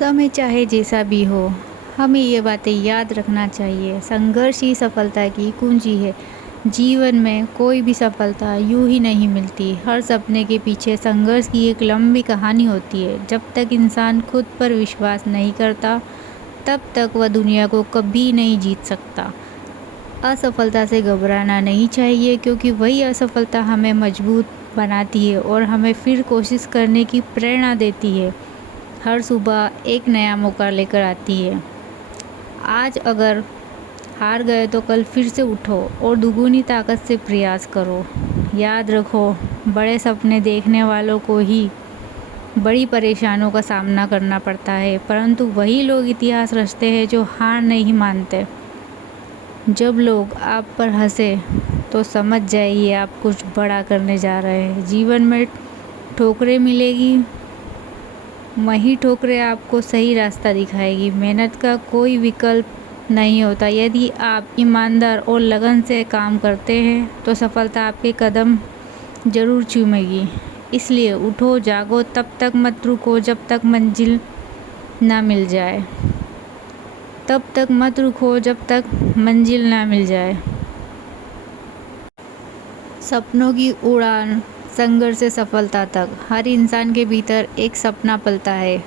समय चाहे जैसा भी हो, हमें ये बातें याद रखना चाहिए। संघर्ष ही सफलता की कुंजी है। जीवन में कोई भी सफलता यूं ही नहीं मिलती। हर सपने के पीछे संघर्ष की एक लंबी कहानी होती है। जब तक इंसान खुद पर विश्वास नहीं करता, तब तक वह दुनिया को कभी नहीं जीत सकता। असफलता से घबराना नहीं चाहिए, क्योंकि वही असफलता हमें मजबूत बनाती है और हमें फिर कोशिश करने की प्रेरणा देती है। हर सुबह एक नया मौका लेकर आती है। आज अगर हार गए तो कल फिर से उठो और दुगुनी ताकत से प्रयास करो। याद रखो, बड़े सपने देखने वालों को ही बड़ी परेशानियों का सामना करना पड़ता है, परंतु वही लोग इतिहास रचते हैं जो हार नहीं मानते। जब लोग आप पर हंसे तो समझ जाइए आप कुछ बड़ा करने जा रहे हैं। जीवन में ठोकरें मिलेगी, वही ठोकरें आपको सही रास्ता दिखाएगी। मेहनत का कोई विकल्प नहीं होता। यदि आप ईमानदार और लगन से काम करते हैं तो सफलता आपके कदम जरूर चूमेगी। इसलिए उठो, जागो, तब तक मत रुको जब तक मंजिल ना मिल जाए। तब तक मत रुको जब तक मंजिल ना मिल जाए। सपनों की उड़ान, संघर्ष से सफलता तक। हर इंसान के भीतर एक सपना पलता है।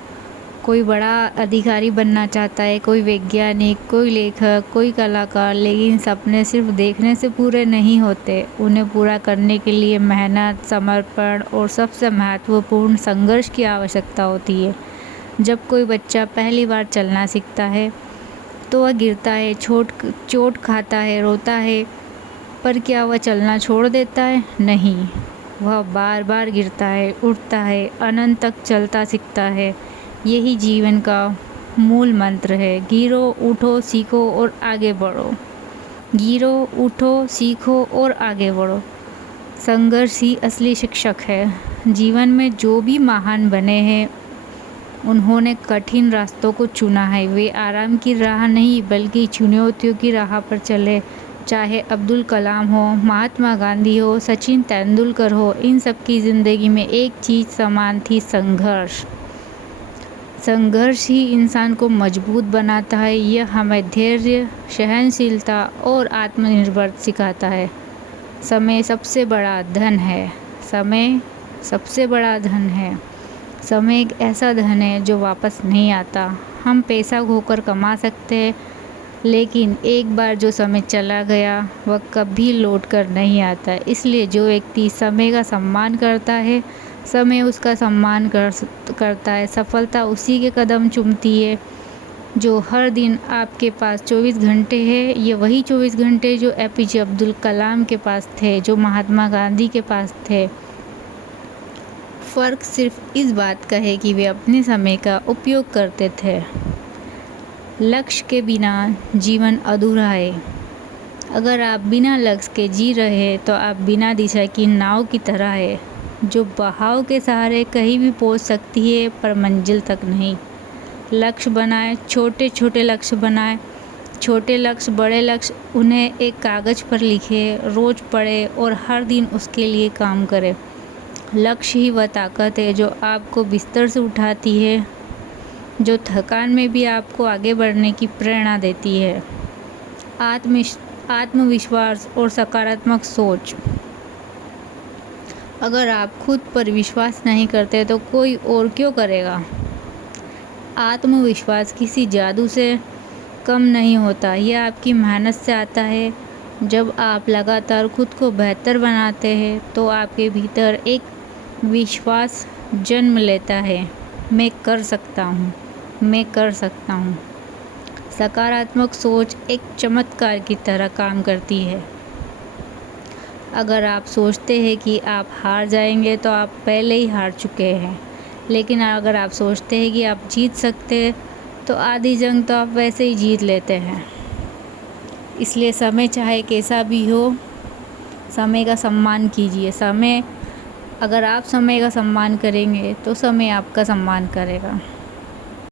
कोई बड़ा अधिकारी बनना चाहता है, कोई वैज्ञानिक, कोई लेखक, कोई कलाकार। लेकिन सपने सिर्फ देखने से पूरे नहीं होते। उन्हें पूरा करने के लिए मेहनत, समर्पण और सबसे महत्वपूर्ण संघर्ष की आवश्यकता होती है। जब कोई बच्चा पहली बार चलना सीखता है तो वह गिरता है, चोट खाता है, रोता है, पर क्या वह चलना छोड़ देता है? नहीं, वह बार बार गिरता है, उठता है, अनंत तक चलता सीखता है। यही जीवन का मूल मंत्र है। गिरो, उठो, सीखो और आगे बढ़ो। गिरो, उठो, सीखो और आगे बढ़ो। संघर्ष ही असली शिक्षक है। जीवन में जो भी महान बने हैं, उन्होंने कठिन रास्तों को चुना है। वे आराम की राह नहीं, बल्कि चुनौतियों की राह पर चले। चाहे अब्दुल कलाम हो, महात्मा गांधी हो, सचिन तेंदुलकर हो, इन सब की ज़िंदगी में एक चीज़ समान थी, संघर्ष। संघर्ष ही इंसान को मजबूत बनाता है। यह हमें धैर्य, सहनशीलता और आत्मनिर्भरता सिखाता है। समय सबसे बड़ा धन है। समय सबसे बड़ा धन है। समय एक ऐसा धन है जो वापस नहीं आता। हम पैसा खोकर कमा सकते हैं, लेकिन एक बार जो समय चला गया वह कभी लौट कर नहीं आता। इसलिए जो व्यक्ति समय का सम्मान करता है, समय उसका सम्मान करता है। सफलता उसी के कदम चूमती है जो हर दिन आपके पास 24 घंटे है। ये वही 24 घंटे जो एपीजे अब्दुल कलाम के पास थे, जो महात्मा गांधी के पास थे। फ़र्क सिर्फ इस बात का है कि वे अपने समय का उपयोग करते थे। लक्ष्य के बिना जीवन अधूरा है। अगर आप बिना लक्ष्य के जी रहे हैं तो आप बिना दिशा की नाव की तरह है, जो बहाव के सहारे कहीं भी पहुंच सकती है, पर मंजिल तक नहीं। लक्ष्य बनाएं, छोटे छोटे लक्ष्य बनाएं। छोटे लक्ष्य, बड़े लक्ष्य, उन्हें एक कागज़ पर लिखें, रोज़ पढ़ें और हर दिन उसके लिए काम करें। लक्ष्य ही वह ताकत है जो आपको बिस्तर से उठाती है, जो थकान में भी आपको आगे बढ़ने की प्रेरणा देती है। आत्मविश्वास और सकारात्मक सोच। अगर आप खुद पर विश्वास नहीं करते तो कोई और क्यों करेगा? आत्मविश्वास किसी जादू से कम नहीं होता। यह आपकी मेहनत से आता है। जब आप लगातार खुद को बेहतर बनाते हैं तो आपके भीतर एक विश्वास जन्म लेता है। मैं कर सकता हूँ, मैं कर सकता हूँ। सकारात्मक सोच एक चमत्कार की तरह काम करती है। अगर आप सोचते हैं कि आप हार जाएंगे तो आप पहले ही हार चुके हैं। लेकिन अगर आप सोचते हैं कि आप जीत सकते हैं तो आधी जंग तो आप वैसे ही जीत लेते हैं। इसलिए समय चाहे कैसा भी हो, समय का सम्मान कीजिए। अगर आप समय का सम्मान करेंगे तो समय आपका सम्मान करेगा।